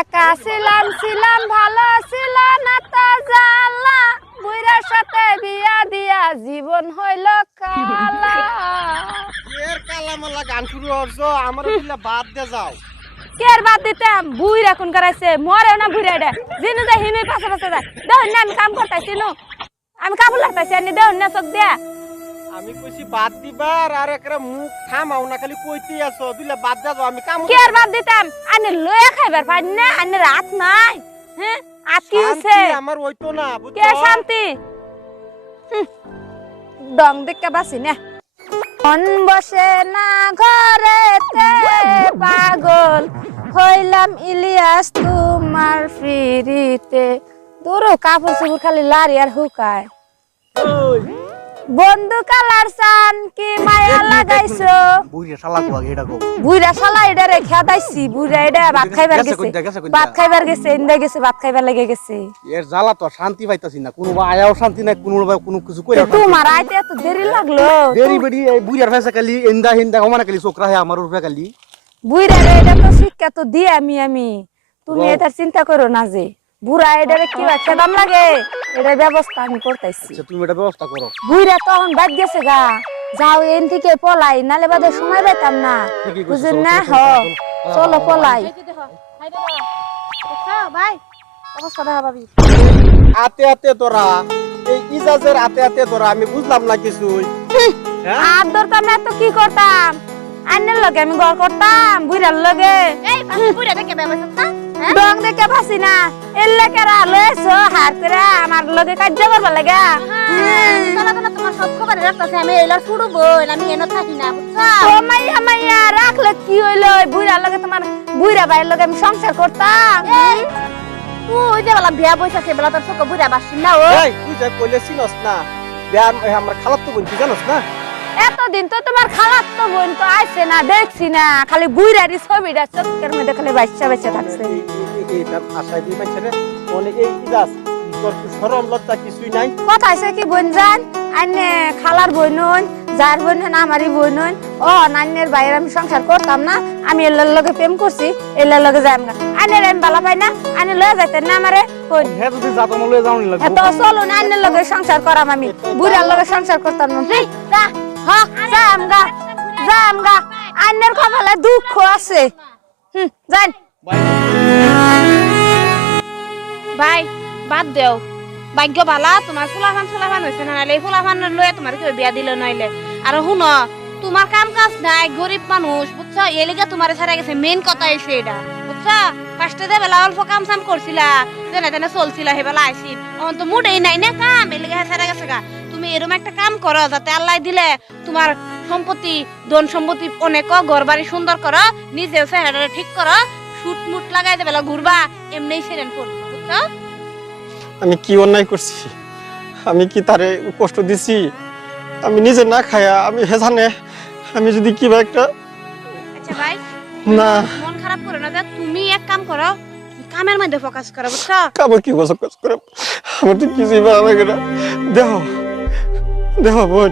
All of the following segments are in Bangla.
একা ছিলাম ছিলাম ভালো ছিল না তা জালা বুইরার সাথে বিয়া দিয়া জীবন হইল কালা। এর কালা মালা গান শুরু হচ্ছ আমার দিলে বাদ দে যাও। কের বাদ দিতাম বুইরা কোন করাইছে? মরে না বুইরা এটা। জিনু যায় হিনুই পাশে পাশে যায়। দেখুন না আমি কাম করতেছি নু। আমি কাপড় লাগতেছি আনি দেখুন না চোখ দিয়া। আমি কইছি বাদ দিবার আর একরা মুখ থামাও না খালি কইতে আছো দিলে বাদ দে যাও আমি কাম কের বাদ দিতাম? আনি লয়া খাইবার পাই না আনি রাত নাই। হ্যাঁ? কি হইছে? শান্তি আমার হইতো না কে শান্তি? দং দেখে বাসি না। মন বসে না ঘরেতে পাগল। হইলাম ইলিয়াস তোমার ফিরিতে। দূর কাপড় চুপুর খালি লারি আর হুকায়। বন্ধু কালার সান কি মায়া লাগাইছো? বুইরে শালা কো এটা কো। বুইরা শালা এটা রে খেদাইছি বুইরা এটা ভাত খাইবার গেছে। ভাত খাইবার গেছে ইন্দা গেছে ভাত খাইবার লেগে গেছে। এর জ্বালা তো শান্তি পাইতাছি না কোনো আয়াও শান্তি নাই কোনো বা কোনো কিছু কইরা তোমার আইতে এত দেরি লাগল? দেরি বেডি এই বুইরার ফেসা খালি এন্দা হিন্দা কমানা খালি চোকরা হে আমার উপরে খালি। বুইরা রে এটা তো শিক্ষা তো দিয়ে আমি আমি। তুমি। এটা চিন্তা করো না যে বুড়া এটারে কি একটা দাম লাগে? এটার ব্যবস্থা আমি করতেছি। আচ্ছা তুমি এটা ব্যবস্থা করো। বুইরা তখন বাদ গেছে গা। যাও এন থেকে পলাই নালে বাদে সময় পাইতাম না। বুঝেন না হ। চলো, চলো। চলো, পলাই। ভাই অবস্থা দেখা পাবি। আতে আতে তোরা এই ইজাজের আতে আতে তোরা আমি বুঝলাম না কিছুই। হ্যাঁ? আর ধরতাম না তো কি করতাম? আন্নের লগে আমি ঘর করতাম বুইরার লগে। এই পুরা দেখে ব্যবস্থা। ডং দেখে পাসি না। এলে কেরা লয়েছো হার করে আমার লগে কার্য করবার লাগে। তোলা তোলা তোমার সব খবর রাখতেছে আমি এলার শুরু বই আমি এনে থাকি না ও মাইয়া মাইয়া রাখলে কি হইল? ওই বুইরার লগে তোমার বুইরা ভাইয়ের লগে আমি সংসার করতাম। তুই যে বেলা বিয়া বইছা সে বেলা তোর চোখে বুড়া বাসিন না ও। তুই যা কইলে চিনস না। বিয়ার এ, আমার খালাত তো বোন তুই জানোস না? এতদিন তো তোমার খালাত তো বোন তো আইছে না দেখছি না খালি বুইরারি ছবিটা চোখের মধ্যে খালি বাচ্চা বাচ্চা থাকছে। এই- এই- এই- এইটার আশায় দিয়ে পাইছে রে। এই ইজাজ তোর কি লজ্জা? কিছুই নাই? কথা আছে কি বোন জান? আইনে খালার বোন যার বোন আমারই বোন। ও নান্নের বাইরে আমি সংসার করতাম না আমি এলার লগে প্রেম করছি এলার লগে যাই না। আইনের আমি বালা পাই না আইনে লয়ে যাইতেন না আমারে কই হে যদি যা লয়ে যাওনি লাগবে। এত চলুন আইনের লগে সংসার করাম আমি বুড়ার লগে সংসার করতাম না। হেই, যা হ যাম গা। যাম আছে। হুম বাদ দেও। ভাগ্য বালা তোমার ফুলাফান ফুলাফান হয়েছে না নাইলে। ফুলাফান লয়ে তোমার কেউ বিয়া দিল নইলে। আর শুনো তোমার কাম কাজ নাই গরিব মানুষ বুঝছ এলিগে তোমার ছাড়া গেছে মেন কথা এসে এটা বুঝছ ফার্স্টে যে বেলা অল্প কাম সাম করছিলা যেনে তেনে চলছিলা সেবেলা আইসিল এখন তো মুডেই নাই না? কাম এলিগে ছাড়া গেছে গা তুমি এরকম একটা কাম করো যাতে আল্লাহ দিলে তোমার সম্পত্তি ধন সম্পত্তি অনেক ঘর বাড়ি সুন্দর করো নিজে চেহারা ঠিক করো শুট মুট লাগাই দেবে ঘুরবা এমনি সেরেন বুঝছ? আমি কি অন্যায় করছি? আমি কি তারে কষ্ট দিছি? আমি নিজে না খায়া আমি হেজানে আমি যদি কিবা একটা আচ্ছা ভাই না। মন খারাপ করো না তুমি এক কাম করো কামের মধ্যে ফোকাস করো বুঝছ? কাবো কি কাজ করে? আমার তো কিছুই ভালো লাগে না। দেহ দেহ বোন।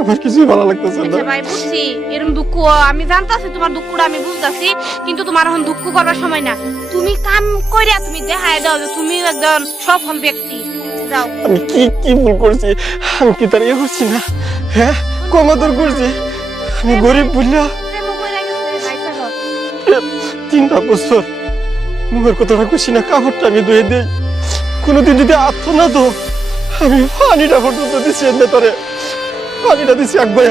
আমার কিছুই ভালো লাগতেছে না। আচ্ছা ভাই বুঝছি। এরকম দুঃখ আমি জানতাছি তোমার দুঃখটা আমি বুঝতাছি কিন্তু তোমার এখন দুঃখ সময় না। তুমি কাম কইরা তুমি দেখায় দাও যে তুমি একজন সফল ব্যক্তি। যাও। আমি কি কি ভুল করছি? আমি কি তার ইয়ে করছি না? হ্যাঁ? কমাদর করছি। আমি গরিব তিনটা বছর। মুখের কথাটা খুশি না কাপড়টা আমি ধুয়ে দিই। কোনোদিন যদি আত্ম না তো আমি পানিটা পর্যন্ত দিছি তোরে পানিটা দিছি একবারে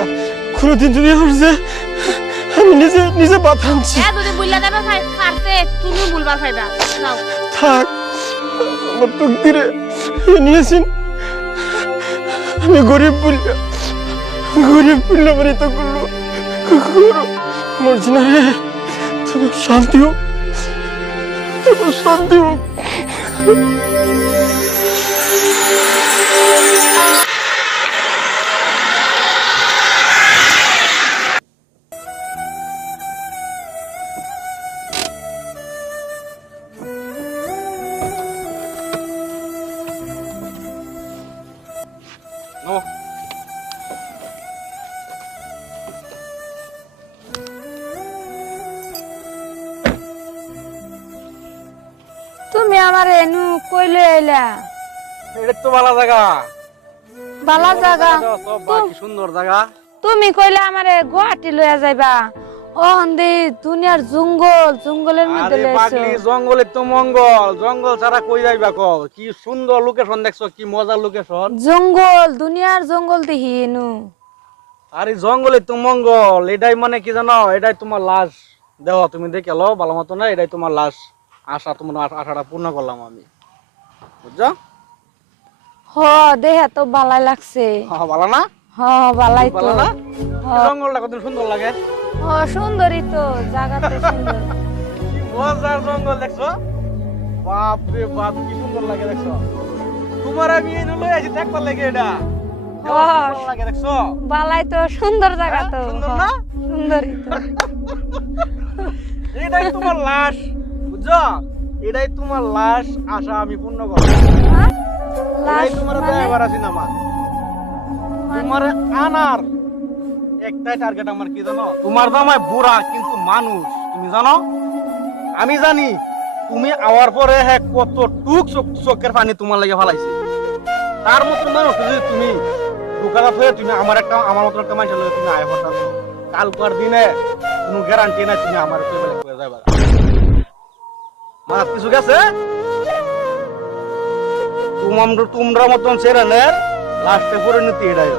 কোনোদিন যদি হচ্ছে আমি নিজে নিজে বাত আনছি যদি বুইলা দেবে পারতে তুমি ভুলবা ফাইবা যাও। থাক আমার নিয়েছেন। আমি গরিব বললে গরিব বললে মানে তো করল করো রে। তুমি শান্তি হোক। তুমি শান্তি হোক। তুমি আমার এনু কইলে আইলা। এটা তো ভালো জায়গা। বালা জায়গা? কি সুন্দর জায়গা। তুমি কইলে আমারে গুয়াহাটি লইয়া যাইবা। হন্দে দুনিয়ার জঙ্গল জঙ্গলের মধ্যে পাগলি জঙ্গলে তো মঙ্গল। জঙ্গল ছাড়া কই যাইবা ক কি সুন্দর লোকেশন দেখছ কি মজার লোকেশন জঙ্গল দুনিয়ার জঙ্গল দেখি এনু। আরে জঙ্গলে তো মঙ্গল। এটাই মানে কি জানো? এটাই তোমার লাশ। দেহ তুমি দেখে লো ভালো মতো না? এটাই তোমার লাশ। আশা তোমার আশাটা পূর্ণ করলাম আমি। বুঝছ? হ দেহে তো বালাই লাগছে। হ্যাঁ ভালো না? হ বালাই তো। ভালো না? হ। জঙ্গলটা কত সুন্দর লাগে। হ সুন্দরই তো জায়গাতে সুন্দর। কি মজার জঙ্গল দেখছ? বাপ রে বাপ কি সুন্দর লাগে দেখছ। তোমার আমি এই লই আছি দেখবার লাগে এটা? লাগে দেখছ? বালাই তো সুন্দর জায়গা তো। হ্যাঁ, সুন্দর না? সুন্দরই তো। এটাই তোমার লাশ। বুঝছ এটাই তোমার লাশ আশা আমি পূর্ণ করব। হ্যাঁ? এটাই তোমার মানে- না আমার। তোমার আনার একটাই টার্গেট আমার কি জানো? তোমার জামাই বুড়া কিন্তু মানুষ। তুমি জানো? আমি জানি তুমি আওয়ার পরে হ্যাঁ কত টুক চোখ- চোখের পানি তোমার লাগে ফেলাইছে। তার মতো মানুষ যদি তুমি দোকানত হয়ে তুমি আমার একটা আমার মতো একটা মানুষের লগে তুমি আয় হঠাৎ। কালকার দিনে কোনো গ্যারান্টি নাই তুমি আমার যাবে মাছ কিছু গেছে? তোমরা মতন সেরেনের লাস্টে পরিণতি এটাই।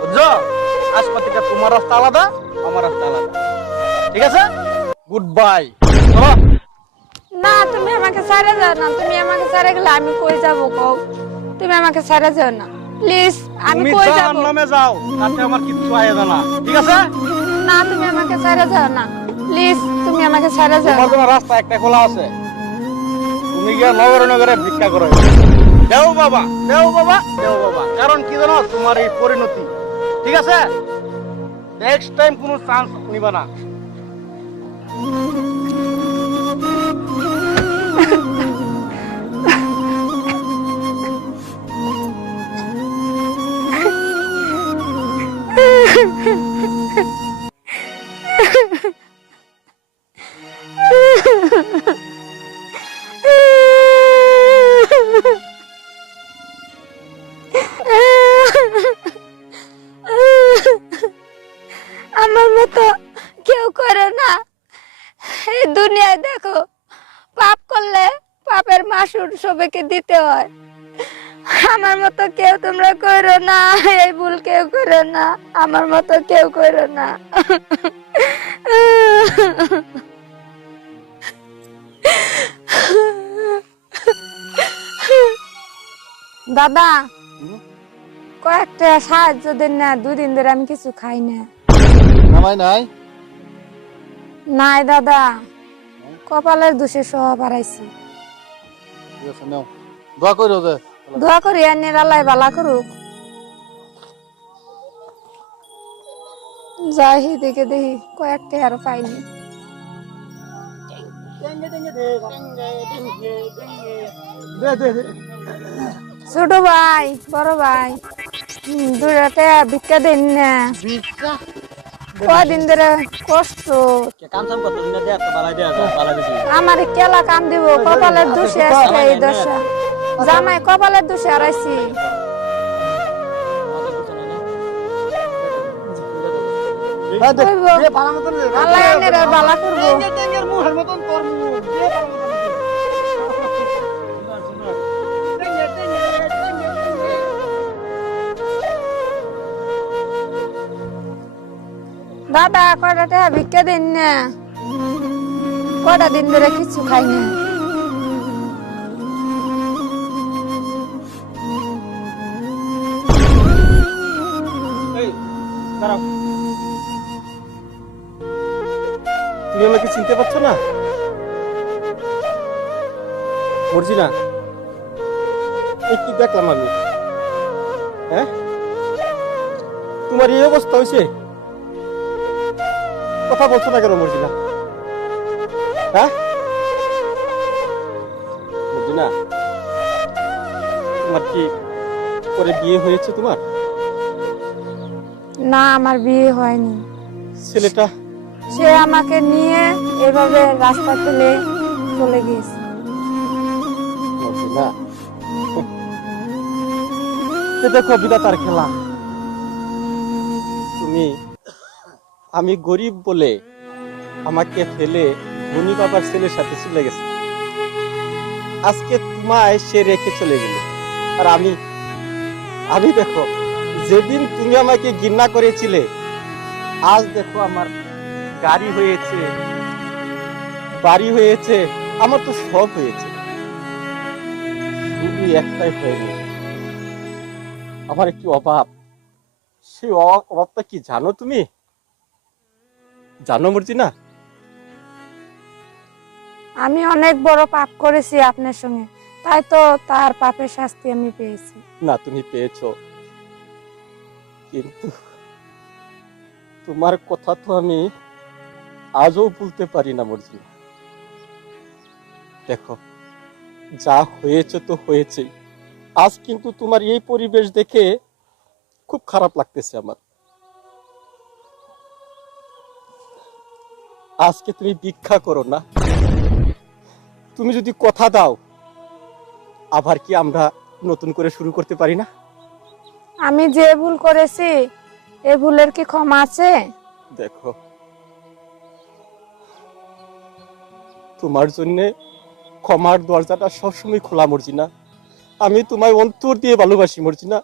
বুঝছ? আজকে থেকে তোমার রাস্তা আলাদা আমার রাস্তা আলাদা। ঠিক আছে? গুড বাই না তুমি আমাকে ছাড়ে যাও না। তুমি আমাকে ছাড়ে গেলে আমি কই যাব কও? তুমি আমাকে ছাড়ে যাও না। প্লিজ আমি কই যাব? নামে যাও তাতে আমার কিচ্ছু আয় না। ঠিক আছে? না তুমি আমাকে ছাড়ে যাও না। প্লিজ তুমি আমাকে ছাড়া যাও তোমার রাস্তা একটা খোলা আছে। তুমি গিয়ে নগরে নগরে ভিক্ষা করো। দেও বাবা দেও বাবা দেও বাবা। কারণ কি জানো? তোমার এই পরিণতি। ঠিক আছে? নেক্সট টাইম কোনো চান্স নিবা না। এই দুনিয়ায় দেখো, পাপ করলে পাপের মাসুর সবাইকে দিতে হয়। আমার মতো কেউ তোমরা করো না, এই ভুল কেউ করো না, আমার মতো কেউ করো না। দাদা কয়েকটা সাহায্য দেন না, দুদিন ধরে আমি কিছু খাই না। নাই? নাই দাদা কপালের দোষে ঠিক আছে নাও। দোয়া যে। দোয়া করি আন্যের আল্লাহ বালা করুক। যাই দেখে দেখি কয়েকটা আর পাইনি। ছোট ভাই বড় ভাই দুটাতে ভিক্ষা দেন না। কদিন ধরে কষ্ট। আমার কেলা কাম দিব কপালের দোষে এই দশা জামাই কপালের দোষে কইবো, আল্লাহ বালা করব। দাদা, কয়টা টাকা ভিক্ষা দিন না? কয়টা দিন ধরে কিছু খাই না? তুমি আমাকে চিনতে পারছ না? মরছি না একটু দেখলাম আমি। হ্যাঁ? তোমার এই অবস্থা হয়েছে? কথা বলছো না কেন মরজি না হ্যাঁ? মরজি না তোমার কি পরে বিয়ে হয়েছে তোমার? না আমার বিয়ে হয়নি। ছেলেটা? সে আমাকে নিয়ে এভাবে রাস্তা ফেলে চলে গিয়েছে। না এ দেখো বিধাতার খেলা। তুমি আমি গরিব বলে আমাকে ফেলে ধনী বাবার ছেলের সাথে চলে গেছে। আজকে তোমায় সে রেখে চলে গেল। আর আমি আমি দেখো, যেদিন তুমি আমাকে ঘৃণা করেছিলে, আজ দেখো আমার গাড়ি হয়েছে, বাড়ি হয়েছে, আমার তো সব হয়েছে। শুধু একটাই হয়নি আমার একটি অভাব। সেই অভাব- অভাবটা কি জানো তুমি? জানো মর্জিনা আমি অনেক বড় পাপ করেছি আপনার সঙ্গে। তাই তো তার পাপের শাস্তি আমি পেয়েছি। না তুমি পেয়েছ। কিন্তু তোমার কথা তো আমি আজও ভুলতে পারি না মর্জিনা দেখো যা হয়েছে তো হয়েছেই। আজ কিন্তু তোমার এই পরিবেশ দেখে খুব খারাপ লাগতেছে আমার। আজকে তুমি ভিক্ষা করো না। তুমি যদি কথা দাও আবার কি আমরা নতুন করে শুরু করতে পারি না? আমি যে ভুল করেছি এ ভুলের কি ক্ষমা আছে? দেখো তোমার জন্য ক্ষমার দরজাটা সবসময় খোলা মর্জিনা। আমি তোমায় অন্তর দিয়ে ভালোবাসি মর্জিনা।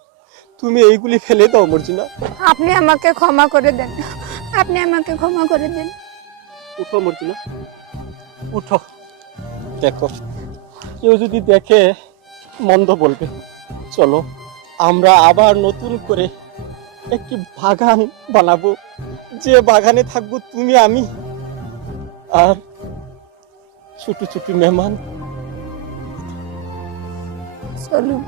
তুমি এইগুলি ফেলে দাও মর্জিনা। আপনি আমাকে ক্ষমা করে দেন। আপনি আমাকে ক্ষমা করে দেন। উঠো মরছি না। উঠো। দেখো কেউ যদি দেখে মন্দ বলবে। চলো আমরা আবার নতুন করে একটি বাগান বানাবো। যে বাগানে থাকব তুমি আমি। আর ছোট ছোট মেহমান। চলুন